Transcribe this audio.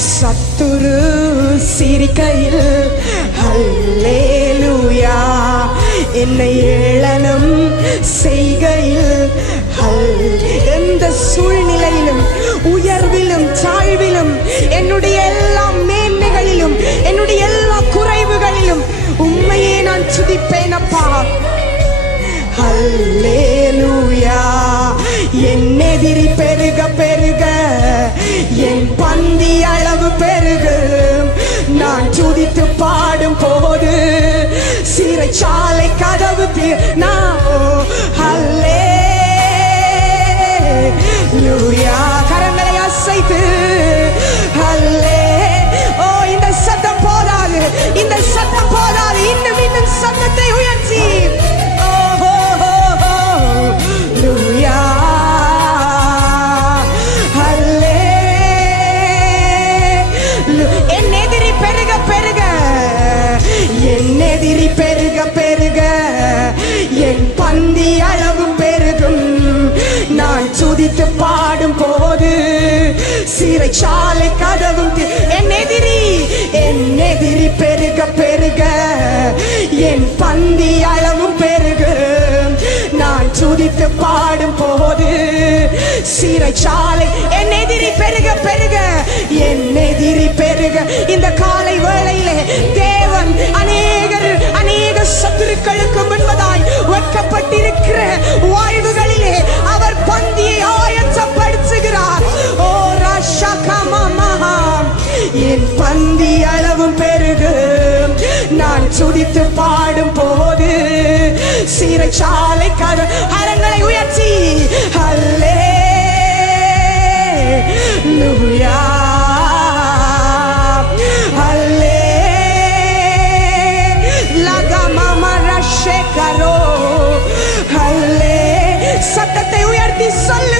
சத்துரு சிரிக்கையில் ஹல்லேலூயா, என்னை ஏளனம் செய்கையில் எந்த சூழ்நிலையிலும், உயர்விலும் தாழ்விலும், என்னுடைய எல்லா மேன்மைகளிலும், என்னுடைய எல்லா குறைவுகளிலும் உம்மையே நான் துதிப்பேன் அப்பா. ஹல்லேலூயா. என் எதிரி பெருக பெருக என் பந்தி அளவு பெருகும். நான் துதித்து பாடும் போது சிறைச்சாலை கதவு ஹல்லேலூயா. கரங்களை அசைத்து ஹல்லே. ஓ, இந்த சத்தம் போதாது, இந்த சத்தம் போதாது, இன்னும் இன்னும் சத்தத்தை உயர்த்தி பெருக பெருக என் பந்தி அளவு பெருகும். நான் துதித்து பாடும் போது சிறைச்சாலை கதவும் என் எதிரி பெருக பெருக என் பந்தி அளவும் பெருகும். நான் துதித்து பாடும் போது சிறைச்சாலை என் எதிரி பெருக பெருக என் எதிரி பெருக. இந்த காலை வேளையிலே தேவன் அநேக சத்துருக்களுக்கு முன்பதாய் வைக்கப்பட்டிருக்கிற வாழ்வுகளிலே அவர் பந்தியை ஆயத்தப்படுத்துகிறார். ஓ ரஷகமமஹா, என் பந்தி அளவும் பெருகும். நான் துதித்து பாடும் போது சிறைச்சாலை கரங்களை உயர்த்தி ஹல்லேலூயா. சத்தத்தை உயர்த்தி சொல்லு.